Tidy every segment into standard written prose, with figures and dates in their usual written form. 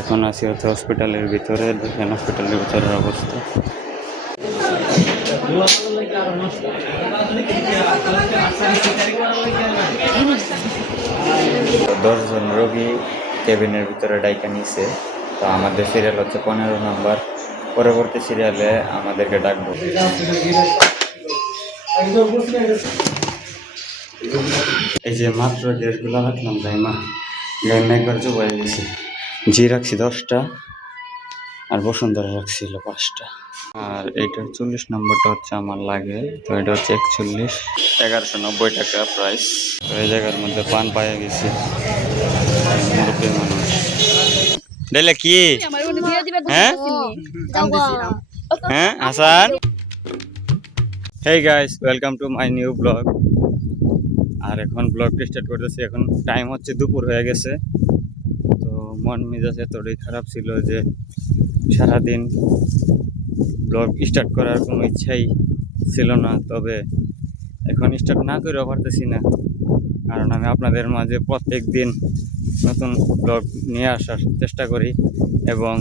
এখন আছি হচ্ছে হসপিটালের ভিতরে, দেখেন হসপিটালের ভিতরের অবস্থা। দশজন রোগী কেবিনের ভিতরে ডাইকা নিছে। তো আমাদের সিরিয়াল হচ্ছে 15 নম্বর। পরবর্তী সিরিয়ালে আমাদেরকে ডাকবো। এই যে মাত্র গ্যাসগুলো রাখলাম গাইমা একবার জোগাই গেছি। জি রাখছি 10টা আর বসুন্ধরা রাখছিল 5টা। আর এইটার 40 নম্বরটা হচ্ছে আমার লাগে। তো এটা হচ্ছে 41, 1190 টাকা প্রাইস। তো এই জায়গার মধ্যে পান পাইয়া গেছি। মুরব্বী মানুষ দিলে কি হ্যাঁ হ্যাঁ Hasan. Hey guys, welcome to my new blog. আর এখন ব্লগটা স্টার্ট করতেছি। এখন টাইম হচ্ছে দুপুর হয়ে গেছে। তো মন মেজাজ এতটাই খারাপ ছিল যে সারাদিন ব্লগ স্টার্ট করার কোনো ইচ্ছাই ছিল না। তবে এখন স্টার্ট না করেও পারতেছি না, কারণ আমি আপনাদের মাঝে প্রত্যেক দিন নতুন ব্লগ নিয়ে আসার চেষ্টা করি এবং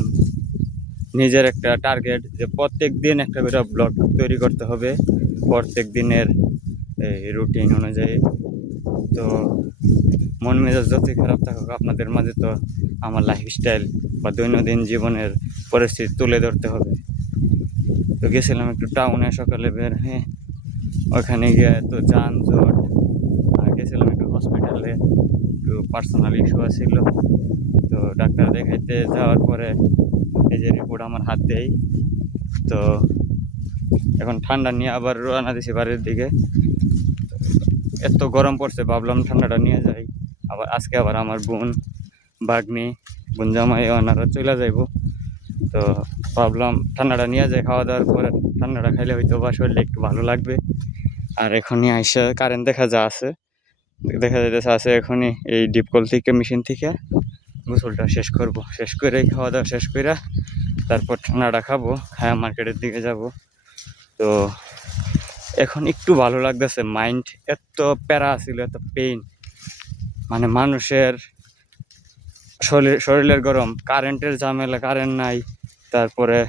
নিজের একটা টার্গেট যে প্রত্যেক দিন একটা করে ব্লগ তৈরি করতে হবে প্রত্যেক দিনের এই রুটিন অনুযায়ী। তো মন মেজাজ যতই খারাপ থাকুক, আপনাদের মাঝে তো আমার লাইফস্টাইল বা দৈনন্দিন জীবনের পরিস্থিতি তুলে ধরতে হবে। তো গেছিলাম একটু টাউনে সকালে বের হয়ে, ওখানে গিয়ে তো যানজট। আর গেছিলাম একটু হসপিটালে, একটু পার্সোনাল ইস্যু ছিল। তো ডাক্তার দেখাইতে যাওয়ার পরে এই যে রিপোর্ট আমার হাতেই। তো এখন ঠান্ডা নিয়ে আবার রওনা দিছি বাড়ির দিকে। এত গরম পড়ছে, ভাবলাম ঠান্ডাটা নিয়ে যাই। আজকে আবার আমার বোন বাগনি বোন জামাই ওনারা চলে যাইব। তো ভাবলাম ঠান্ডাটা নিয়ে যাই, খাওয়া দাওয়ার পরে ঠান্ডাটা খাইলে হয়তো বা শরীরটা একটু ভালো লাগবে। আর এখনই আইসা কারেন্ট দেখা যাইতেছে আছে এখনই এই ডিপকল থেকে মেশিন থেকে গোসলটা শেষ করব। শেষ করে খাওয়া দাওয়া শেষ করে তারপর ঠান্ডাটা খাবো, হ্যাঁ মার্কেটের দিকে যাব। তো এখন একটু ভালো লাগতেছে। মাইন্ড এত প্যারা ছিল, এত পেইন, মানে মানুষের শরীরের গরম, কারেন্টের ঝামেলা, কারেন্ট নাই। তারপরে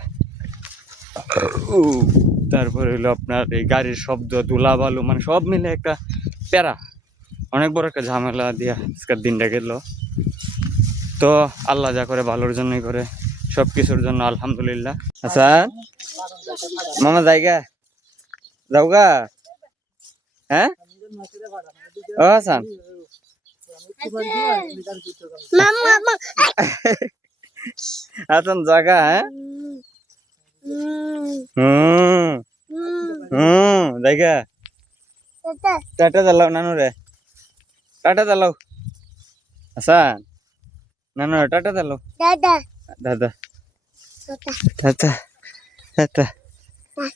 হলো আপনার এই গাড়ির শব্দ, ধুলা বালু, মানে সব মিলে একটা প্যারা, অনেক বড় একটা ঝামেলা দিয়া আজকের দিনটা গেল। তো আল্লাহ যা করে ভালোর জন্যই করে, সব কিছুর জন্য আলহামদুলিল্লাহ। আচ্ছা মামা জায়গা যাওগা, হ্যাঁ ও হাসান হাসান জায়গা, হ্যাঁ জায়গা। টাটা চালাও নানু রে, টাটা চালাও হাসান, নানু রে টাটা চালাও। দাদা দাদা টাটা টাটা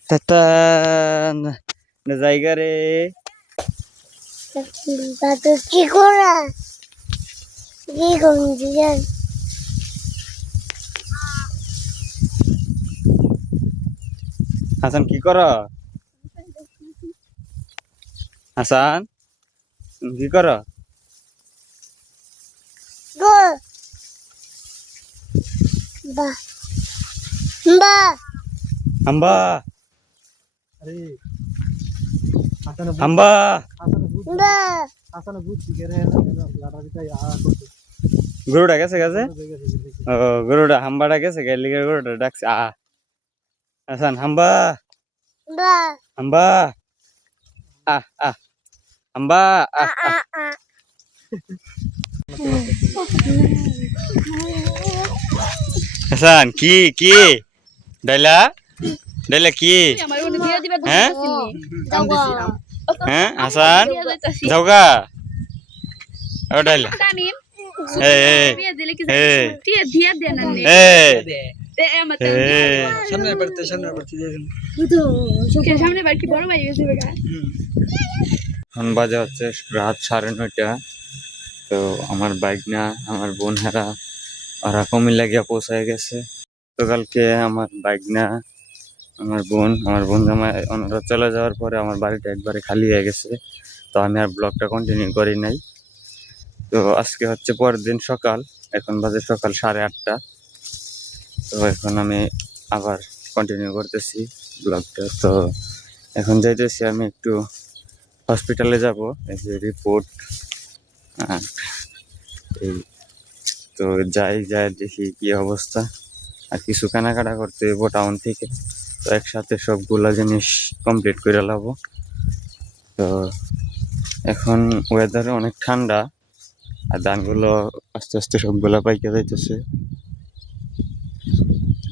টাটা জায়গা রে। দাদু কি করা, কি করছি হাসান, কি কর হাসান, কি কর হাম্বা হাম্বা গরুটা গেছে গেছে, ও গরুটা হাম্বাটা গেছে লিগে গরুটা ডাকছে আ হাসান হাম্বা হাম্বা আ আ হাম্বা আ হাসান কি কি ডাইলা ডাইলা কি, হ্যাঁ হ্যাঁ হাসান যাওগা ও ডাইলা বাজে হচ্ছে রাত 9:30। তো আমার বাইক না, আমার বোন হারা ওরা কুমিল্লা গিয়া পৌঁছায় গেছে। তো কালকে আমার বাইক না, আমার বোন জামাই ওনারা চলে যাওয়ার পরে আমার বাড়িটা একবারে খালি হয়ে গেছে। তো আমি আর ব্লগটা কন্টিনিউ করি নাই। তো আজকে হচ্ছে পরের দিন সকাল, এখন বাজে সকাল 8:30। তো এখন আমি আবার কন্টিনিউ করতেছি ব্লগটা। তো এখন যাইতেছি আমি একটু হসপিটালে যাব, এই যে রিপোর্ট। এই তো যাই দেখি কি অবস্থা। আর কিছু কেনাকাটা করতে হইব টাউন থেকে, তো একসাথে সবগুলা জিনিস কমপ্লিট করে লাবো। তো এখন ওয়েদারে অনেক ঠান্ডা, আর ধানগুলো আস্তে আস্তে সবগুলা পাইকে যাইতেছে।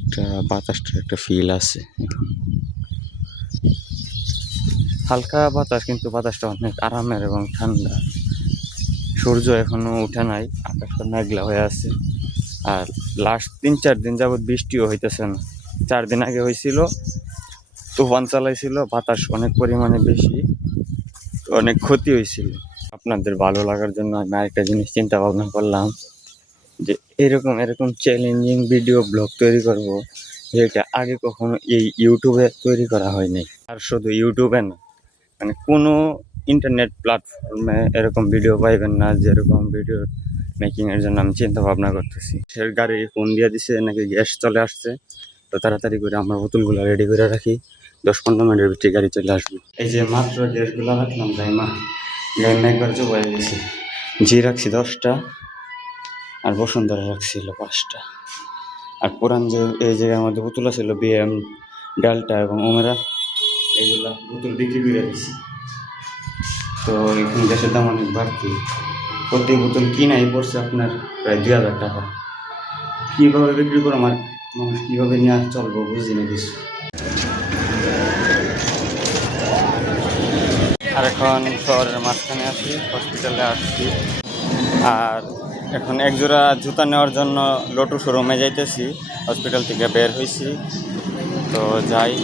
একটা বাতাসটার একটা ফিল আছে এখন, হালকা বাতাস, কিন্তু বাতাসটা অনেক আরামের এবং ঠান্ডা। সূর্য এখনো উঠে নাই, আকাশটা মেঘলা হয়ে আছে। আর লাস্ট 3-4 দিন যাবৎ বৃষ্টিও হইতেছে না। 4 দিন আগে হয়েছিল, তুফান চালাইছিল, বাতাস অনেক পরিমাণে বেশি, অনেক ক্ষতি হয়েছিল। আপনাদের ভালো লাগার জন্য আমি আরেকটা জিনিস চিন্তা ভাবনা করলাম, যে এরকম এরকম চ্যালেঞ্জিং ভিডিও ব্লগ তৈরি করব, যেটা আগে কখনো এই ইউটিউবে তৈরি করা হয়নি। আর শুধু ইউটিউবে না, মানে কোনো ইন্টারনেট প্ল্যাটফর্মে এরকম ভিডিও পাইবেন না, যেরকম ভিডিও মেকিং এর জন্য আমি চিন্তা ভাবনা করতেছি। সে গাড়ি ফোন দিয়ে দিছে নাকি গ্যাস চলে আসছে, তো তাড়াতাড়ি করে আমরা বোতলগুলো রেডি করে রাখি, 10-15 মিনিটের ভিতরে গাড়ি চলে আসবে। এই যে মাত্র গ্যাসগুলো রাখলাম, গাইমা একবার চুবাই গেছি। জি রাখছি 10টা, আর বসুন্ধরা রাখছিল 5টা। আর পুরান যে এই জায়গার মধ্যে বোতল ছিল বিএম, ডালটা এবং ওমেরা, এগুলা বোতল বিক্রি করে দিচ্ছি। তো এখন গ্যাসের দাম অনেক বাড়তি, প্রতি বোতল কিনাই পড়ছে আপনার প্রায় 2000 টাকা। কীভাবে বিক্রি করে আমার মানুষ কীভাবে নিয়ে চলবো বুঝি না কিছু। আর এখন শহরের মাঝখানে আছি, হসপিটালে আসছি। আর এখন একজোড়া জুতা নেওয়ার জন্য লোটু শোরুমে যাইতেছি, হসপিটাল থেকে বের হয়েছি। তো যাই,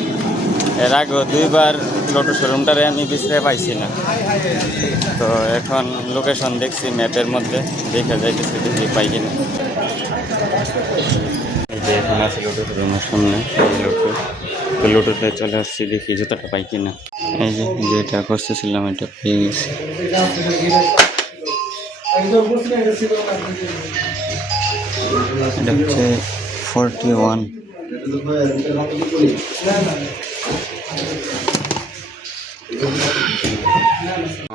এর আগেও 2বার লোটু শোরুমটারে আমি বিশ্রে পাইছি না। তো এখন লোকেশন দেখছি ম্যাপের মধ্যে, দেখে যাইতেছি দেখি পাই কিনা। এই যে এখন আছি লোটু শোরুমের সামনে, লোটু। তো লোটুতে চলে আসছি, দেখি জুতাটা পাই কিনা। এই যে যেটা করতেছিলাম এটা পেয়ে গেছি। এটা হচ্ছে 41।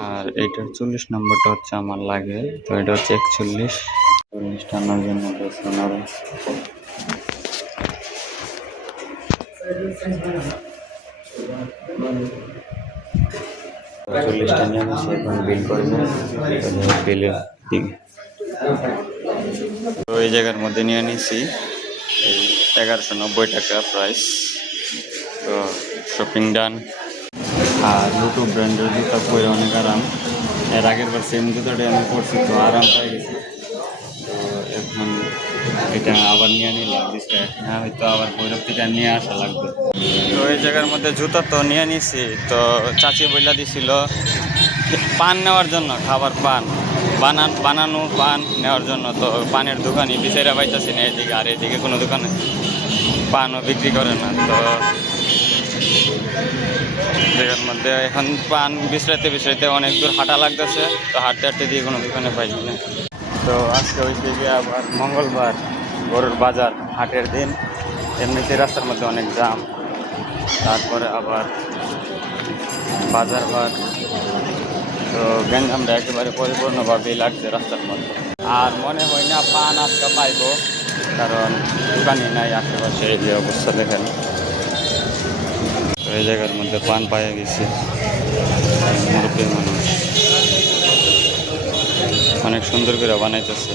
আর এইটার 40 নম্বরটা হচ্ছে আমার লাগে, তো এটা হচ্ছে 41। 40 টানার জন্য 40টা নিয়ে আমি এখন বিল করবো বিলের দিকে। তো এই জায়গার মধ্যে নিয়ে নিয়েছি এই 1190 টাকা প্রাইস। তো শপিং ডান। আর লুটু ব্র্যান্ডের জুতা পরে অনেক আরাম। এর আগের বার সেম জুতাটাই আমি পরছি, তো আরাম পাই গেছি। তো এখন এটা আবার নিয়ে নিলাম, হ্যাঁ হয়তো আবার ভৈরব থেকে নিয়ে আসা লাগবে। তো এই জায়গার মধ্যে জুতা তো নিয়ে নিছি। তো চাচি বইলা দিছিল পান নেওয়ার জন্য, খাবার পান বানানো পান নেওয়ার জন্য। তো পানের দোকানই বিচাইরা পাইতেছি না এদিকে, আর এদিকে কোনো দোকানে পানও বিক্রি করে না। তো জায়গার মধ্যে এখন পান বিশ্রাইতে অনেক দূর হাঁটা লাগতেছে, তো হাঁটতে হাঁটতে দিয়ে কোনো দোকানে পাইছি না। তো আজকে হয়েছে গিয়ে আবার মঙ্গলবার, গরুর বাজার, হাটের দিন। এমনিতে রাস্তার মধ্যে অনেক জাম, তারপরে আবার বাজার বার। তো গ্যাঞ্জামটা একেবারে পরিপূর্ণভাবেই লাগছে রাস্তার মধ্যে। আর মনে হয় না পান আজকে পাইব, কারণ দোকানই নাই আশেপাশে। এই যে অবস্থা দেখেন, তো এই জায়গার মধ্যে পান পাইয়া গেছি। মুরব্বী মানুষ অনেক সুন্দর করে বানাইতেছে।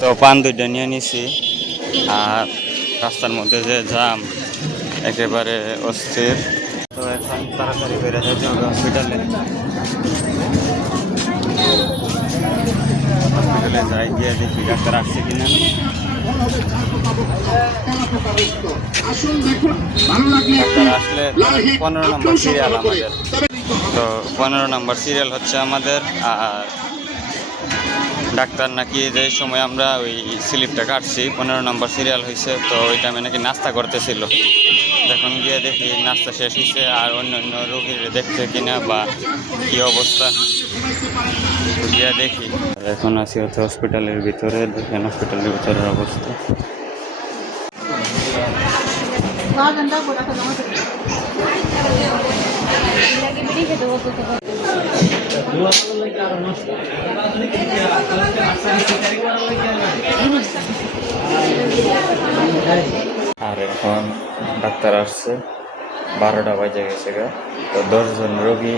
তো পান 2টা নিয়ে নিছি। আর রাস্তার মধ্যে যে জাম, একেবারে অস্থির। তো এখন তাড়াতাড়ি বেড়ে যেতে হবে হসপিটালে। হসপিটালে যাই, গিয়ে দেখি ডাক্তার আসছে কিনা। ডাক্তার আসলে 15 নম্বর সিরিয়াল আমাদের। তো 15 নম্বর সিরিয়াল হচ্ছে আমাদের। আর ডাক্তার নাকি যে সময় আমরা ওই স্লিপটা কাটছি 15 নম্বর সিরিয়াল হয়েছে, তো ওই টাইমে নাকি নাস্তা করতেছিল। এখন গিয়ে দেখি নাস্তা শেষ হয়েছে, আর অন্য রোগীর দেখছে কিনা বা কী অবস্থা, গিয়ে দেখি। এখন আছি হচ্ছে হসপিটালের ভিতরে, দেখেন হসপিটালের ভিতরের অবস্থা। আর এখন ডাক্তার আসছে, 12টা বাজে গেছে গা। তো 10 জন রোগী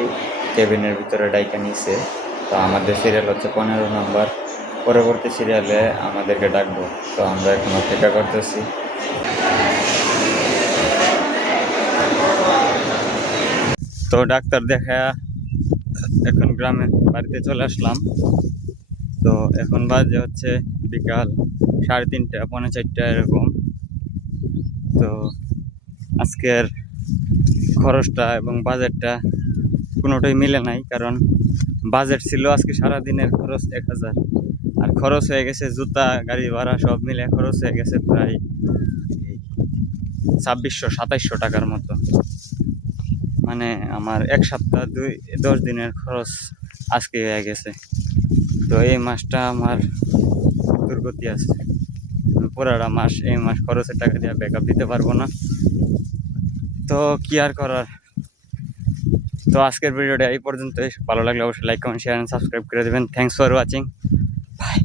কেবিনের ভিতরে ডাইকা নিছে। তো আমাদের সিরিয়াল হচ্ছে 15 নম্বর, পরবর্তী সিরিয়ালে আমাদেরকে ডাকবো। তো আমরা এখন অপেক্ষা করতেছি। তো ডাক্তার দেখা এখন গ্রামে বাড়িতে চলে আসলাম। তো এখন বাজে হচ্ছে বিকাল 3:30, 3:45 এরকম। তো আজকের খরচটা এবং বাজেটটা কোনোটাই মিলে নাই, কারণ বাজেট ছিল আজকে সারাদিনের খরচ 1000, আর খরচ হয়ে গেছে জুতা, গাড়ি ভাড়া সব মিলে খরচ হয়ে গেছে প্রায় 2600-2700 টাকার মতো। মানে আমার এক সপ্তাহ 10 দিনের খরচ আজকে হয়ে গেছে। তো এই মাসটা আমার দুর্গতি আছে, পুরাটা মাস এই মাস খরচের টাকা দিয়ে ব্যাকআপ দিতে পারবো না। তো কি আর করার। তো আজকের ভিডিওটা এই পর্যন্তই। ভালো লাগলে অবশ্যই like, comment, share and subscribe করে দেবেন। Thanks for watching. বাই।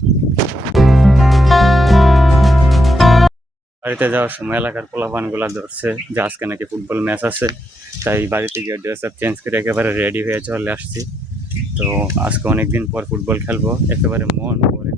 বাড়িতে যাওয়ার সময় এলাকার পোলাপানগুলা ধরছে যে আজকে নাকি ফুটবল ম্যাচ আছে, তাই বাড়িতে গিয়ে ড্রেস আপ চেঞ্জ করে একেবারে রেডি হয়ে চলে আসছি। তো আজকে অনেকদিন পর ফুটবল খেলবো, একেবারে মন ভরে